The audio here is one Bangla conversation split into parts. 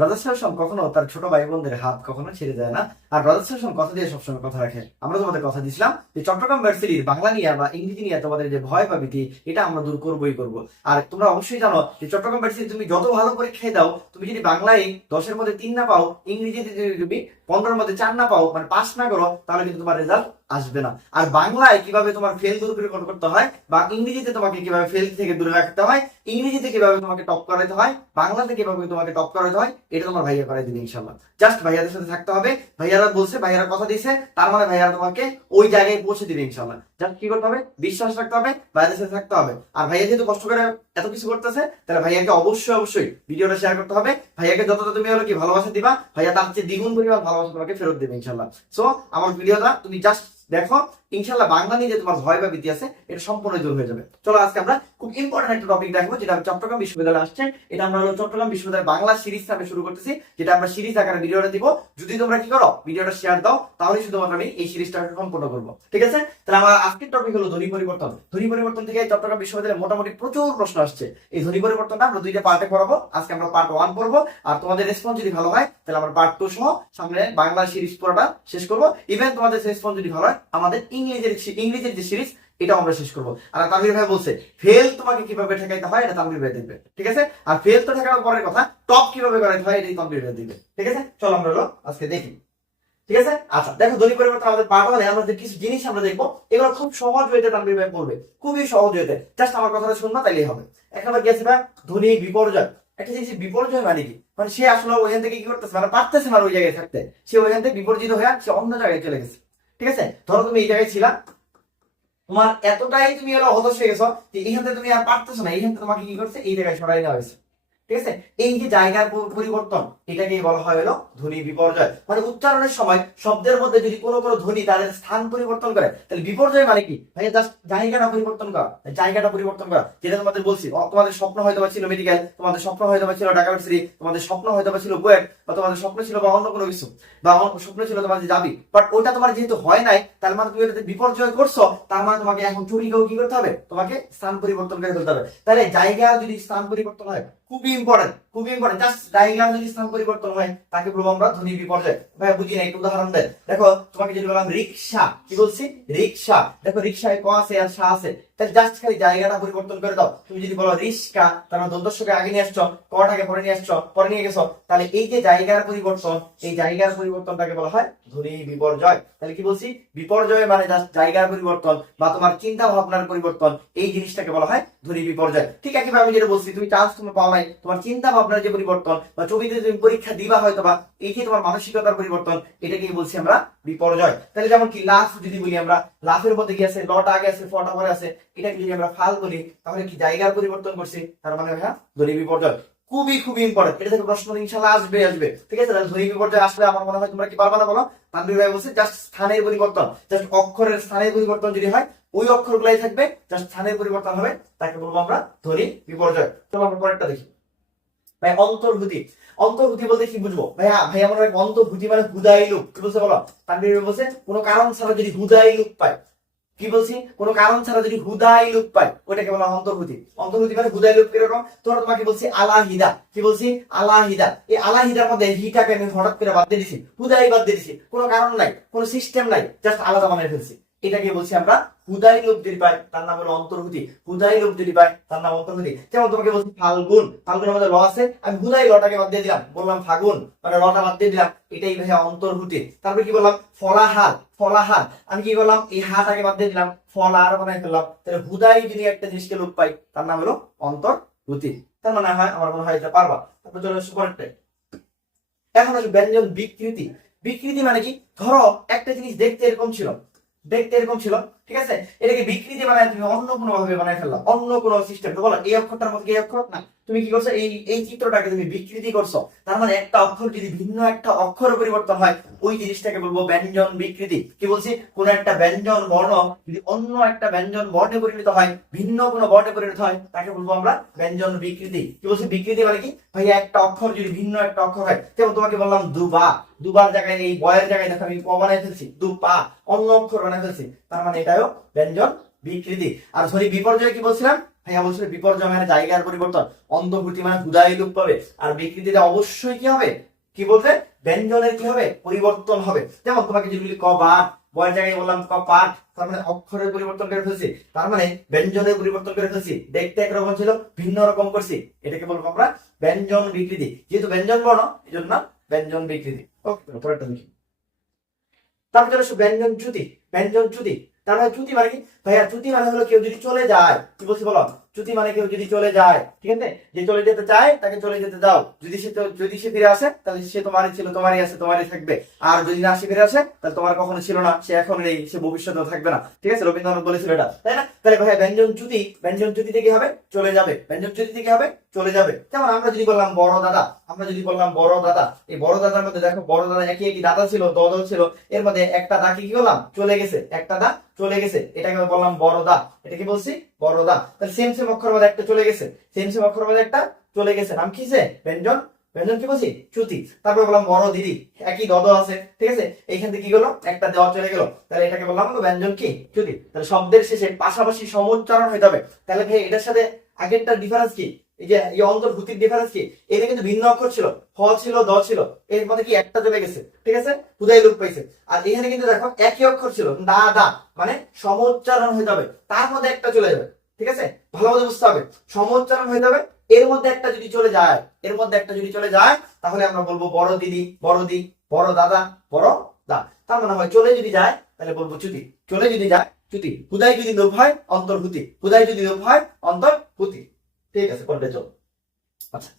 রাজা শাসন কখনো তার ছোট ভাই বোনদের হাত কখনো ছেড়ে দেয় না। আর রাজা শাসন কথা দিয়ে সবসময় কথা রাখে। আমরা তোমাদের কথা দিছিলাম যে চট্টগ্রাম ভার্সিটির বাংলা নিয়ে বা ইংরেজি নিয়ে তোমাদের যে ভয় বা ভীতি এটা আমরা দূর করবোই করব। আর তোমরা অবশ্যই জানো যে চট্টগ্রাম ভার্সিটি তুমি যত ভালো পরীক্ষায় দাও, তুমি যদি বাংলায় দশের মধ্যে তিন না পাও, ইংরেজিতে যদি তুমি পনেরোর মধ্যে চার না পাও মানে পাস না করো, তাহলে কিন্তু তোমার রেজাল্ট আসবে না। আর বাংলায় কীভাবে তোমার ফেল দূর করে করতে হয় বা ইংরেজিতে তোমাকে কীভাবে ফেল থেকে দূরে রাখতে হয়, ইংরেজিতে কীভাবে তোমাকে টপ করাতে হয়, বাংলাতে কীভাবে তোমাকে টপ করাতে হয় এটা তোমার ভাইয়া করাই দিবে ইনশাল্লাহ জাস্ট ভাইয়াদের সাথে থাকতে হবে। ভাইয়ারা বলছে, ভাইয়ারা কথা দিয়েছে, তার মানে ভাইয়ারা তোমাকে ওই জায়গায় পৌঁছে দিবে ইনশাল্লাহ জাস্ট কি করতে হবে? বিশ্বাস রাখতে হবে, ভাইয়াদের সাথে থাকতে হবে। আর ভাইয়া যেহেতু কষ্ট করে এত কিছু করতেছে, তাহলে ভাইয়াকে অবশ্যই অবশ্যই ভিডিওটা শেয়ার করতে হবে। ভাইয়াকে যতটা তুমি হলো কি ভালোবাসা দিবা, ভাইয়া তার চেয়ে দ্বিগুণ পরিমাণ ভালোবাসা তোমাকে ফেরত দেবে ইনশাল্লাহ সো আমার ভিডিওটা তুমি জাস্ট দেখো ইনশাল্লাহ বাংলা নিয়ে যে তোমার ভয় বা ভীতি আছে, এটা সম্পূর্ণ দূর হয়ে যাবে। চলো আজকে আমরা খুব ইম্পর্টেন্ট একটা টপিক দেখব, যেটা চট্টগ্রাম বিশ্ববিদ্যালয়ে আসছে। এটা আমরা হলো চট্টগ্রাম বিশ্ববিদ্যালয় বাংলা সিরিজ নামে শুরু করতেছি, যেটা আমরা সিরিজ আকারে ভিডিওটা দিব। যদি তোমরা কি করো, ভিডিওটা শেয়ার দাও তাহলে শুধুমাত্র আমি এই সিরিজটা সম্পূর্ণ করব। ঠিক আছে? তাহলে আমার আজকের টপিক হলো ধ্বনি পরিবর্তন। ধ্বনি পরিবর্তন থেকে চট্টগ্রাম বিশ্ববিদ্যালয়ে মোটামুটি প্রচুর প্রশ্ন আসছে। এই ধ্বনি পরিবর্তনটা আমরা দুইটা পার্টে পড়াবো। আজকে আমরা পার্ট ওয়ান পড়ব। আর তোমাদের রেসপন্স যদি ভালো হয়, তাহলে আমরা পার্ট টু সহ সামনে বাংলা সিরিজ পড়াটা শেষ করব। ইভেন তোমাদের রেসপন্স যদি ভালো হয়, আমাদের ইংরেজির ইংরেজির যে সিরিজ, এটাও আমরা শেষ করব। আর তানভীর ভাই বলছে, ফেল তোমাকে কীভাবে ঠেকাইতে হয়, এটা তানভীর ভাই দেখবে। ঠিক আছে? আর ফেল তো ঠেকানোর পরের কথা, টপ কীভাবে করাইতে হয়, এটাই তানভীর ভাই দেখবে। ঠিক আছে? চলো আমরা হলো আজকে দেখি। ঠিক আছে? আচ্ছা দেখো, ধ্বনি পরিবর্তন আমাদের পাঠ হলে আমরা কিছু জিনিস আমরা দেখব, এগুলো খুব সহজ হইতে তানভীর ভাই বলবে। খুবই সহজ হইতে জাস্ট আমার কথাটা শুনবা, তাইলেই হবে। এক নম্বর গেছে ভাই? ধনী বিপর্যয়। একটা জিনিস বিপর্যয় মানে কি? মানে সে আসলে ওইখান থেকে কি করতেছে? মানে পারতেছে না ওই জায়গায় থাকতে। সে ওইখান থেকে বিপর্জিত হয়ে সে অন্য জায়গায় চলে গেছে। ঠিক আছে? ধরো তুমি এই জায়গায় ছিলা। তোমার এতটাই তুমি হলো হতাশ হয়ে গেছো যে এইখান থেকে তুমি আর পারতেছো না। এইখান থেকে তোমাকে কি করছে? এই জায়গায় সরাই দেওয়া হয়েছে। ঠিক আছে? এই যে জায়গার পরিবর্তন এটাকে বলা হয় হলো ধ্বনি বিপর্যয়। মানে উচ্চারণের সময় শব্দের মধ্যে যদি কোনো কোনো ধ্বনি তাদের স্থান পরিবর্তন করে, তাহলে বিপর্যয় মানে কি? ভাই জাস্ট জায়গাটা পরিবর্তন করা। জায়গাটা পরিবর্তন করা। যেটা তোমাদের বলছি তোমাদের স্বপ্ন হয়তো বা ছিল মেডিকেল তোমাদের স্বপ্ন হয়তো বা ছিল ঢাকা ইউনিভার্সিটি তোমাদের স্বপ্ন হয়তো বা ছিল বুয়েট, বা তোমাদের স্বপ্ন ছিল বা অন্য কোনো কিছু, বা স্বপ্ন ছিল তোমার যে যাবি বাট ওটা তোমার যেহেতু হয় নাই, তার মানে তুমি এটাতে বিপর্যয় করছ, তার মানে তোমাকে এখন চুরিকেও কি করতে হবে? তোমাকে স্থান পরিবর্তন করে ফেলতে হবে। তাহলে জায়গা যদি স্থান পরিবর্তন হয় খুবই ইম্পর্টেন্ট খুবই ইম্পর্টেন্ট জাস্ট ডায়াগ্রাম যদি স্থান পরিবর্তন হয়, তাকে বলব আমরা ধ্বনি বিপর্যয়। ভাই বুঝি না, একটু উদাহরণ দেয় দেখো, তোমাকে যদি বললাম রিক্সা, কি বলছি? রিক্সা। দেখো, রিক্সায় ক আছে আর সা আছে। তাহলে জাস্ট খালি জায়গাটা পরিবর্তন করে দাও। তুমি যদি বলো রিক্সা তার মানে দন্তস্বকে আগে নিয়ে আসছো, কটাকে পরে নিয়ে আসছো, পরে নিয়ে গেছো, তাহলে এই যে জায়গার পরিবর্তন, এই জায়গার পরিবর্তনটাকে বলা হয় ধ্বনি বিপর্যয়। তাহলে কি বলছি? বিপর্যয় মানে জাস্ট জায়গার পরিবর্তন বা তোমার চিন্তা ভাবনার পরিবর্তন, এই জিনিসটাকে বলা হয় ধ্বনি বিপর্যয়। ঠিক আছে আমি যেটা বলছি, তুমি চান্স তুমি পাও নাই, তোমার চিন্তা ভাবনার যে পরিবর্তন বা ছবিতে তুমি পরীক্ষা দিবা হয়তো বা এই যে তোমার মানসিকতার পরিবর্তন, এটাকেই বলছি আমরা বিপর্যয়। তাহলে যেমন কি লাফ যদি বলি আমরা লাফের মধ্যে কি আছে, লটা আগে আছে, ফটা পরে আছে, এটাকে যদি আমরা ফাল বলি, তাহলে কি জায়গার পরিবর্তন করছি? তার মানে হ্যাঁ ধ্বনি বিপর্যয়। খুবই খুবই ইম্পর্টেন্ট এটা থেকে প্রশ্ন ইনশাল্লাহ আসবে আসবে। ঠিক আছে? ধ্বনি বিপর্যয় আসলে আমার মনে হয় তোমরা কি পারবা না বলো? তানভীর ভাই বলছে, জাস্ট স্থানের পরিবর্তন। জাস্ট অক্ষরের স্থানের পরিবর্তন যদি হয়, ওই অক্ষরগুলাই থাকবে, জাস্ট স্থানের পরিবর্তন হবে, তাকে বলব আমরা ধ্বনি বিপর্যয়। চলো আমরা পরেরটা দেখি। ভাই, অন্তর্ভূতি। অন্তর্ভূতি বলতে কি বুঝব? ভাইয়া ভাই আমার অন্তর্ভূতি মানে হুদাই লুপ। কি বলছে বলো? তানভীর বলছে, কোনো কারণ ছাড়া যদি হুদাই লুপ পায়। কি বলছি? কোনো কারণ ছাড়া যদি হুদাই লুপ পায় ওটাকে বলা অন্তর্ভূতি। অন্তর্ভূতি মানে হুদাই লুপ কীরকম? তোমরা তোমাকে বলছি আলাহিদা। কি বলছি? আলাহিদা। এই আলাহিদার মধ্যে হিটাকে আমি হঠাৎ করে বাদ দিয়ে দিছি। হুদাই বাদ দিয়ে দিছি। কোনো কারণ নাই, কোনো সিস্টেম নাই জাস্ট আলাদা বানিয়ে ফেলছি। এটাকে বলছি আমরা হুদাই লোভ যদি পাই তার নাম হলো অন্তর্ভূতি হুদাই লোভ যদি পাই তার নাম অন্তর্ভূতি যেমন তোমাকে বলছি ফাল্গুন। ফাল্গুনের মধ্যে ল আছে। আমি হুদাই লটাকে বাদ দিয়ে দিলাম। বললাম ফাগুন। মানে লটা বাদ দিয়ে দিলাম। এটাই ভাইয়া অন্তর্ভূতি তারপরে কি বললাম? ফলাহার। ফলাহার। আমি কি করলাম? এই হাটাকে বাদ দিয়ে দিলাম। ফলাহার বানাই ফেললাম। তাহলে হুদাই যদি একটা জিনিসকে লোপ পাই তার নাম হলো অন্তর্ভূতি তার মানে হয়, আমার মনে হয় এটা পারবা। তারপর চলে আসো। এখন আসো ব্যঞ্জন বিকৃতি। বিকৃতি মানে কি? ধরো একটা জিনিস দেখতে এরকম ছিল। দেখতে এরকম ছিল। ঠিক আছে? এটাকে বিকৃতি বানায়, তুমি অন্য কোনো ভাবে বানায় ফেললাম অন্য কোনো সিস্টেম তো বলো, এই অক্ষরটার মধ্যে এই অক্ষর? না। তুমি কি করছ? এই এই চিত্রটাকে তুমি বিকৃতি করছ। তার মানে একটা অক্ষর যদি ভিন্ন একটা অক্ষর পরিবর্তন হয়, ওই জিনিসটাকে বলব ব্যঞ্জন বিকৃতি। কি বলছি? কোন একটা ব্যঞ্জন বর্ণ যদি অন্য একটা ব্যঞ্জন বর্ণে পরিণত হয়, ভিন্ন কোনো বর্ণে পরিণত হয়, তাকে বলব আমরা ব্যঞ্জন বিকৃতি। কি বলছি? বিকৃতি মানে কি? ভাই একটা অক্ষর যদি ভিন্ন একটা অক্ষর হয়, যেমন তোমাকে বললাম দুবা। দুবার জায়গায়, এই বয়ের জায়গায় দেখো আমি প বানাই ফেলছি, দুপা। অন্য অক্ষর বানাই ফেলছি। তার মানে এটাও ব্যঞ্জন, বিকৃতি। আর সরি বিপর্যয় কি বলছিলাম? ভাইয়া বিপর্যয় মানে জায়গার পরিবর্তন অন্তর্ভুতি মানে হুদাই লোপ পাবে। আর বিকৃতিতে অবশ্যই কি হবে? কি ব্যঞ্জনের কি হবে? পরিবর্তন হবে। যেমন তোমাকে যেগুলি বয়ের জায়গায় বললাম তার মানে অক্ষরের পরিবর্তন করে ফেলছি। তার মানে ব্যঞ্জনের পরিবর্তন করে ফেলছি। দেখতে একরকম ছিল, ভিন্ন রকম করছি। এটাকে বলব আমরা ব্যঞ্জন বিকৃতি। যেহেতু ব্যঞ্জন বর্ণ এই জন্য ব্যঞ্জন বিকৃতি। ওকে পরেরটা ব্যঞ্জন চ্যুতি। ব্যঞ্জন চ্যুতি। তার মানে চ্যুতি মানে কি? ভাইয়া, চ্যুতি মানে হলো কেউ যদি চলে যায়, কি বলছি বলো? চ্যুতি মানে কেউ যদি চলে যায়, ঠিক আছে? যে চলে যেতে চায়, তাকে চলে যেতে দাও। যদি সে যদি সে ফিরে আসে, তাহলে সে তোমারই ছিল, তোমারই আছে, তোমারই থাকবে। আর যদি না সে ফিরে আসে, তাহলে তোমার কখনো ছিল না, সে এখন নেই, সে ভবিষ্যতেও থাকবে না। ঠিক আছে? রবীন্দ্রনাথ বলেছিল এটা, তাই না? তাহলে ভাইয়া, ব্যঞ্জন চ্যুতি, ব্যঞ্জন চ্যুতিতে কি হবে? চলে যাবে। ব্যঞ্জন চ্যুতিতে কি হবে? চলে যাবে। যেমন আমরা যদি বললাম বড় দাদা, আমরা যদি বললাম বড় দাদা, এই বড় দাদার মধ্যে দেখো, বড় দাদা একই একই দাদা ছিল, দদল ছিল। এর মধ্যে একটা দা কি কি করলাম চলে গেছে। একটা দা চলে গেছে। এটাকে বললাম বড় দা। এটা কি বলছি বড় দা তাহলে সেম সেম অক্ষর বাদে একটা চলে গেছে। সেম সেম অক্ষর বাদে একটা চলে গেছে। নাম কি ব্যঞ্জন। ব্যঞ্জন কি বলছি? চ্যুতি তারপর বললাম বড় দিদি। একই দদ আছে, ঠিক আছে? এইখান থেকে কি গেলো? একটা দেওয়া চলে গেল। তাহলে এটাকে বললাম তো ব্যঞ্জন কি? চ্যুতি তাহলে শব্দের শেষে পাশাপাশি সমুচ্চারণ হয়ে হবে। তাহলে ভাই, এটার সাথে আগেরটা ডিফারেন্স কি? এই যে, এই অন্তর্ভূতির ডিফারেন্স কি? এটা কিন্তু ভিন্ন অক্ষর ছিল। হ ছিল, দ ছিল। এর মধ্যে কি একটা চলে গেছে? ঠিক আছে? খুদাই লোক পাইছে। আর এখানে কিন্তু দেখো, একই অক্ষর ছিল। দা দা। মানে সমুচ্চারণ হয়ে যাবে তার মধ্যে একটা চলে যাবে। ঠিক আছে? ভালোভাবে বুঝতে হবে। সমুচ্চারণ হয়ে যাবে এর মধ্যে একটা যদি চলে যায়, এর মধ্যে একটা যদি চলে যায়, তাহলে আমরা বলব বড় দিদি, বড় দি, বড় দাদা, বড় দা। তার মানে হয় চলে যদি যায়, তাহলে বলব চ্যুতি। চলে যদি যায়, চ্যুতি। হুদাই যদি লোপ হয়, অন্তর্ভূতি। হুদাই যদি লোপ হয়, অন্তর্ভূতি। ঠিক আছে পরে চলো আচ্ছা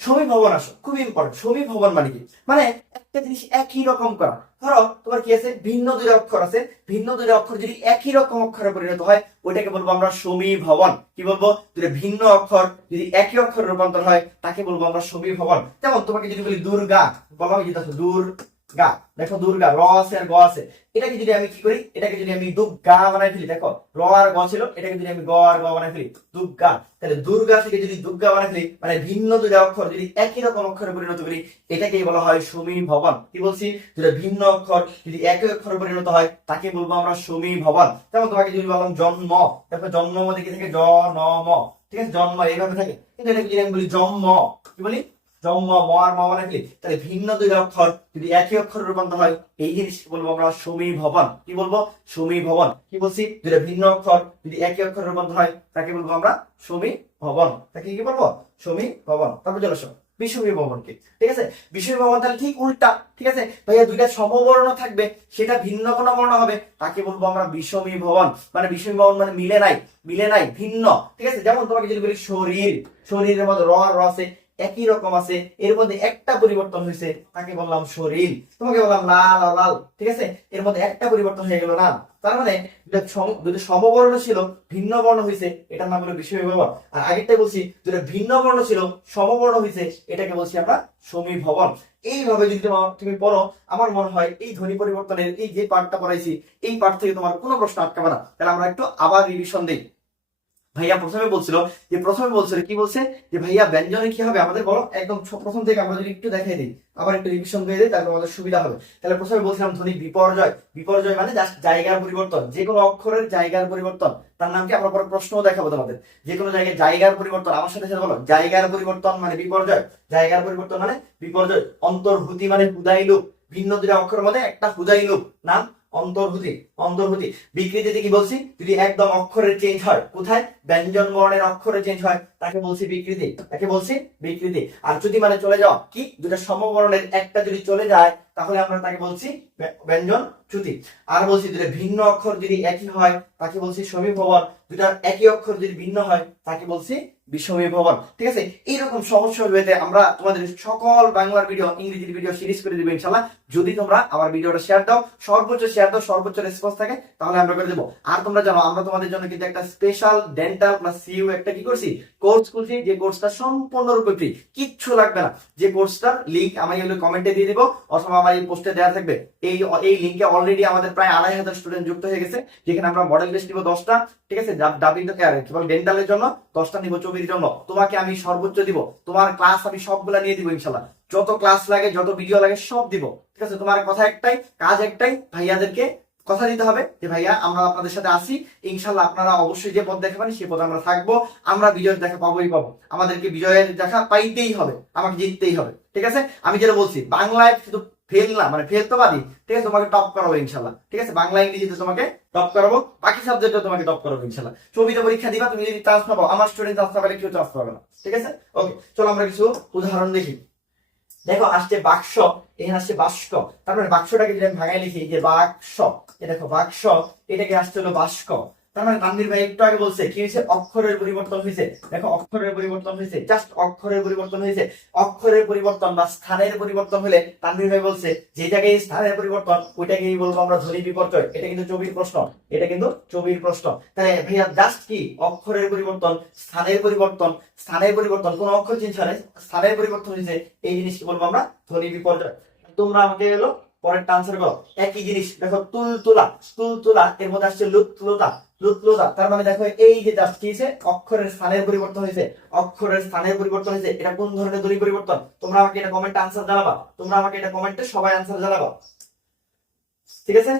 সমীভবন আসো, খুব ইম্পর্টেন্ট সমীভবন মানে কি? মানে একটা জিনিস একই রকম করা। ধরো, তোমার কি আছে? ভিন্ন দুই অক্ষর আছে। ভিন্ন দুই অক্ষর যদি একই রকম অক্ষরে পরিণত হয়, ওইটাকে বলব আমরা সমীভবন কি বলব? দুটো ভিন্ন অক্ষর যদি একই অক্ষরে রূপান্তর হয়, তাকে বলব আমরা সমীভবন যেমন তোমাকে যদি বলি দুর্গা, বলো এই যে দেখো দুর্গা দেখো দুর্গা, র আছে আর গ এটাকে যদি আমি কি করি? এটাকে যদি আমি দুর্গা বানাই ফেলি, দেখো, র আর গ ছিল, এটাকে যদি আমি গ আর গ বানাই ফেলি, দুর্গা। তাহলে দুর্গা থেকে যদি দুর্গা বানাই ফেলি মানে ভিন্ন দুটো অক্ষর, যদি একই রকম অক্ষরে পরিণত করি, এটাকেই বলা হয় সমী ভবন। কি বলছি? দুটো ভিন্ন অক্ষর, যদি একই অক্ষরে পরিণত হয়, তাকে বলব আমরা সমী ভবন। যেমন তোমাকে যদি বললাম জন্ম, দেখো জন্ম মধ্যে কি থাকে? জ, ন, ম। ঠিক আছে? জন্ম এইভাবে থাকে। কিন্তু এটাকে যদি আমি বলি জন্ম, কি বলি? জন্ম ম আর ম মানে কি? তাহলে ভিন্ন দুই অক্ষর, যদি একই অক্ষরে রূপান্তর হয়, এই বলব আমরা কি বলব? কি বলছি? দুটা ভিন্ন অক্ষর, যদি একই অক্ষরে রূপান্তর হয়, তাকে বলব আমরা সমীভবন তাকে কি বলব? তারপর চলো আসো। বিষমী ভবন ঠিক আছে? বিষমী ভবন তাহলে ঠিক উল্টা, ঠিক আছে? ভাইয়া, দুইটা সমবর্ণ থাকবে, সেটা ভিন্ন কোনো বর্ণ হবে, তাকে বলব আমরা বিষমী ভবন। মানে বিষমী ভবন মানে মিলে নাই মিলে নাই, ভিন্ন। ঠিক আছে? যেমন তোমাকে যদি বলি শরীর, শরীরের মধ্যে র একই রকম আছে, এর মধ্যে একটা পরিবর্তন হয়েছে, তাকে বললাম শরীর। তোমাকে বললাম লাল আর লাল, ঠিক আছে? এর মধ্যে একটা পরিবর্তন হয়ে গেল লাল তার মানে দুটো সমবর্ণ ছিল, ভিন্ন বর্ণ হয়েছে, এটার নাম হলো বিষয় ভবন আর আগেরটা বলছি, দুটো ভিন্ন বর্ণ ছিল, সমবর্ণ হয়েছে, এটাকে বলছি আমরা সমী ভবন এইভাবে যদি তুমি পড়ো, আমার মনে হয় এই ধ্বনি পরিবর্তনের এই যে পাঠটা পড়াইছি, এই পাঠ থেকে তোমার কোনো প্রশ্ন আটকাবে না। তাহলে আমরা একটু আবার রিভিশন দিই। ভাইয়া প্রথমে বলছিল, যে প্রথমে বলছিল, কি বলছে? যে ভাইয়া ব্যঞ্জনে কি হবে? আমাদের বলো, একদম প্রথম থেকে আমরা যদি একটু দেখাই দিই, আবার একটু রিভিশন দিয়ে দিই তাহলে আমাদের সুবিধা হবে। তাহলে প্রথমে বলছিলাম ধ্বনি বিপর্যয়। বিপর্যয় মানে জাস্ট জায়গার পরিবর্তন। যে কোনো অক্ষরের জায়গার পরিবর্তন। তার নাম কি? আমরা পরে প্রশ্নও দেখাবো তোমাদের। যে কোনো জায়গায় জায়গার পরিবর্তন। আমার সাথে সাথে বলো, জায়গার পরিবর্তন মানে বিপর্যয়। জায়গার পরিবর্তন মানে বিপর্যয়। অন্তর্ভূতি মানে হুদাই লোক ভিন্ন দুটা অক্ষরের মধ্যে একটা হুদাই লুপ নাম অন্তর্ভূতি অন্তর্ভূতি। বিকৃতিতে কি বলছি? যদি একদম অক্ষরের চেঞ্জ হয়, কোথায়? ব্যঞ্জন বর্ণের অক্ষরে চেঞ্জ হয়, তাকে বলছি বিকৃতি। তাকে বলছি বিকৃতি। আর যদি মানে চলে যাওয়া, কি? দুটা সমবর্ণের একটা যদি চলে যায়, তাহলে আমরা তাকে বলছি ব্য- ব্যঞ্জন চ্যুতি। আর বলছি দুটা ভিন্ন অক্ষর যদি একই হয়, তাকে বলছি সমীভবন দুটা একই অক্ষর যদি ভিন্ন হয়, তাকে বলছি বিষমী ভবন ঠিক আছে? এইরকম সহজ সহজ ওয়েতে আমরা তোমাদের সকল বাংলার ভিডিও ইংরেজির ভিডিও সিরিজ করে দিবো ইনশাল্লাহ যদি তোমরা আমার ভিডিওটা শেয়ার দাও, সর্বোচ্চ শেয়ার দাও, সর্বোচ্চ রেসপন্স থাকে, তাহলে আমরা করে দেবো। আর তোমরা জানো, আমরা তোমাদের জন্য কিন্তু একটা স্পেশাল ডেন্টাল প্লাস সিইউ একটা কি করছি? কোর্স খুলছি, যে কোর্সটা সম্পূর্ণরূপে ফ্রি কিচ্ছু লাগবে না। যে কোর্সটার লিংক আমি এগুলো কমেন্টে দিয়ে দিবো, অথবা আমার এই পোস্টে দেওয়া থাকবে। এই এই লিংকে অলরেডি আমাদের প্রায় আড়াই হাজার স্টুডেন্ট যুক্ত হয়ে গেছে। যেখানে আমরা মডেল টেস্ট নিবো দশটা। ঠিক আছে? ডাবিং কেবল ডেন্টালের জন্য, দশটা নিবো ছবির জন্য। তোমাকে আমি সর্বোচ্চ দিব। তোমার ক্লাস আমি সবগুলা নিয়ে দিব ইনশাল্লাহ যত ক্লাস লাগে, যত ভিডিও লাগে, সব দিব। ঠিক আছে? তোমার কথা একটাই, কাজ একটাই, ভাইয়াদেরকে কথা দিতে হবে যে, ভাইয়া, আমরা আপনাদের সাথে আসি ইনশাল্লাহ আপনারা অবশ্যই যে পথ দেখাবেন সেই পথে আমরা থাকব। আমরা বিজয়ের দেখা পাবোই পাবো। আমাদেরকে বিজয়ের দেখা পাইতেই হবে। আমাকে জিততেই হবে। ঠিক আছে? আমি যেটা বলছি, বাংলায় শুধু ফেল না মানে ফেল তো পারি, ঠিক আছে, তোমাকে টপ করাবো ইনশাল্লাহ, ঠিক আছে? বাংলা, ইংরেজিতে তোমাকে টপ করাবো, বাকি সাবজেক্টে তোমাকে টপ করাবো ইনশাল্লাহ। ছবিতে পরীক্ষা দিবা, তুমি যদি চান্স পাবো আমার স্টুডেন্ট চান্স পাবে কেউ চান্স পাবে না, ঠিক আছে? ওকে চলো আমরা কিছু উদাহরণ দেখি। দেখো, আসছে বাক্স, এখানে আসছে বাস্ক তারপরে বাক্সটাকে যদি আমি ভাঙায় লিখি যে বাক্স এ দেখো, বাক্স, এটাকে আসছে হলো বাস্ক তার মানে তানভীর ভাই একটু আগে বলছে, কি হয়েছে? অক্ষরের পরিবর্তন হয়েছে। দেখো, অক্ষরের পরিবর্তন হয়েছে। জাস্ট অক্ষরের পরিবর্তন হয়েছে। অক্ষরের পরিবর্তন বা স্থানের পরিবর্তন হলে তানভীর ভাই বলছে, যে জায়গায় স্থানের পরিবর্তন, ওইটাকেই বলব আমরা ধ্বনি বিপর্যয়। এটা কিন্তু ছবির প্রশ্ন। এটা কিন্তু ছবির প্রশ্ন। তাহলে ভাইয়া জাস্ট কি? অক্ষরের পরিবর্তন, স্থানের পরিবর্তন। স্থানের পরিবর্তন, কোন অক্ষর চেঞ্জ হয় স্থানের পরিবর্তন হয়েছে। এই জিনিসকে বলব আমরা ধ্বনি বিপর্যয়। তোমরা আমাকে এলো পরের আনসার করো। একই জিনিস, দেখো তুল তুলা তুল তুলা এর মধ্যে আসছে লুত লুতা লুত তার মানে দেখো, এই যে জাস্ট কি হয়েছে অক্ষরের স্থানের পরিবর্তন হয়েছে। অক্ষরের স্থানের পরিবর্তন হয়েছে। এটা কোন ধরনের ধ্বনি পরিবর্তন? তোমরা আমাকে এটা কমেন্টে আনসার জানাবা। তোমরা আমাকে এটা কমেন্টে সবাই আনসার জানাবা। ঠিক আছে?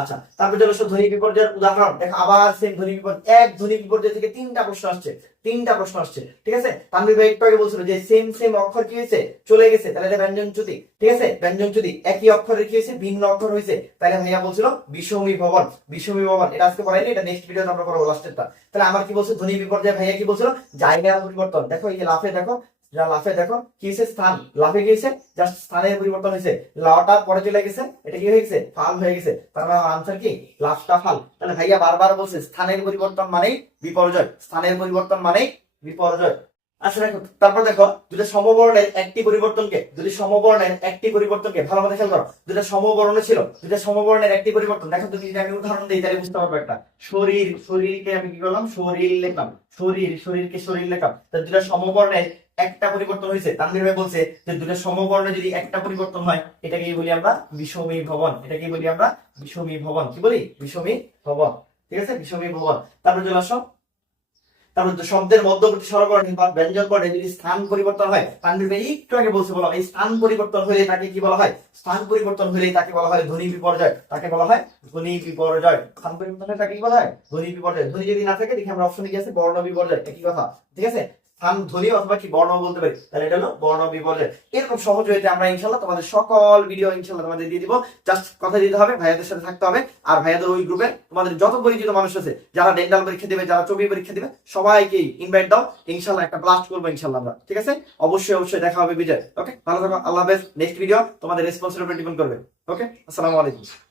আচ্ছা তারপর চলো ধ্বনি বিপর্যয়ের উদাহরণ। দেখো, আবার সেম ধ্বনি বিপর্যয়। এক ধ্বনি বিপর্যয় থেকে তিনটা প্রশ্ন আসছে, তিনটা প্রশ্ন আসছে, ঠিক আছে? ভাই একটু আগে বলছিল যে সেম সেম অক্ষর কি হয়েছে? চলে গেছে। তাহলে এটা ব্যঞ্জন চ্যুতি, ঠিক আছে? ব্যঞ্জন চ্যুতি, একই অক্ষরের কি হয়েছে? ভিন্ন অক্ষর হয়েছে। তাহলে ভাইয়া বলছিল বিষমী ভবন বিষমী ভবন। এটা আজকে পড়াইনি, এটা নেক্সট ভিডিওতে আমরা লাস্টেরটা তাহলে আমার কি বলছে? ধ্বনি বিপর্যয় ভাইয়া কি বলছিল? জায়গা পরিবর্তন। দেখো, এই লাফে দেখো যা লাফে, দেখো, কি হয়েছে? স্থান। লাফে কি হয়েছে? জাস্ট স্থানের পরিবর্তন হয়েছে। লাওটা পরে চলে গেছে। এটা কি হয়ে গেছে? ফাল হয়ে গেছে। তার মানে আনসার কি? লাফটা ফাল। তাহলে ভাইয়া বারবার বলছে, স্থানের পরিবর্তন মানেই বিপর্যয়। স্থানের পরিবর্তন মানেই বিপর্যয়। আচ্ছা দেখো, তারপর দেখো দুটো সমবর্ণের একটি পরিবর্তনকে যদি সমবর্ণের একটি পরিবর্তনকে ভালো মতো খেয়াল করো। দুটো সমবর্ণ ছিল দুটো সমবর্ণের একটি পরিবর্তন। দেখো, তুমি আমি উদাহরণ দিই, তাহলে বুঝতে পারবে একটা। শরীর, শরীরকে আমি কি করলাম? শরীর লিখলাম। শরীর, শরীরকে শরীর লিখলাম। তা দুটো সমবর্ণের একটা পরিবর্তন হয়েছে। তানভীর ভাই বলছে যে দুটো সমবর্ণে যদি একটা পরিবর্তন হয়, এটাকেই বলি আমরা বিষমী ভবন। এটাকেই বলি আমরা বিষমী ভবন। কি বলি? বিষমী ভবন। ঠিক আছে? বিষমী ভবন। তারপর চলে আসো। তারপর শব্দের মধ্যবর্তী স্বরবর্ণ বা ব্যঞ্জন বর্ণে যদি স্থান পরিবর্তন হয়, তানভীর ভাই একটু আগে বলছে, বলা, এই স্থান পরিবর্তন হলে তাকে কি বলা হয়? স্থান পরিবর্তন হলে তাকে বলা হয় ধ্বনি বিপর্যয়। তাকে বলা হয় ধ্বনি বিপর্যয়। স্থান পরিবর্তন হলে তাকে কি বলা হয়? ধ্বনি বিপর্যয়। ধ্বনি যদি না থাকে, দেখি আমরা অপশনে কি আছে, বর্ণ বিপর্যয়। একই কথা। ঠিক আছে? ধ্বনি অথবা কি বর্ণ বলতে পারি? তাহলে এটা হলো বর্ণ এরকম সহজ হয়েছে আমরা ইনশাল্লাহ তোমাদের সকল ভিডিও ইনশাল্লাহ তোমাদের দিয়ে দিব। জাস্ট কথা দিতে হবে, ভাইয়াদের সাথে থাকতে হবে। আর ভাইয়াদের ওই গ্রুপে তোমাদের যত পরিচিত মানুষ আছে, যারা ডেন্টাল পরীক্ষা দিবে, যারা ছবি পরীক্ষা দিবে সবাইকে ইনভাইট দাও। ইনশাল্লাহ একটা ব্লাস্ট করব ইনশাল্লাহ আমরা। ঠিক আছে? অবশ্যই অবশ্যই দেখা হবে বিজয়। ওকে ভালো থাকো, আল্লাহ নেক্সট ভিডিও তোমাদের রেসপন্সিবিলিটি করবে। ওকে আসসালামু আলাইকুম।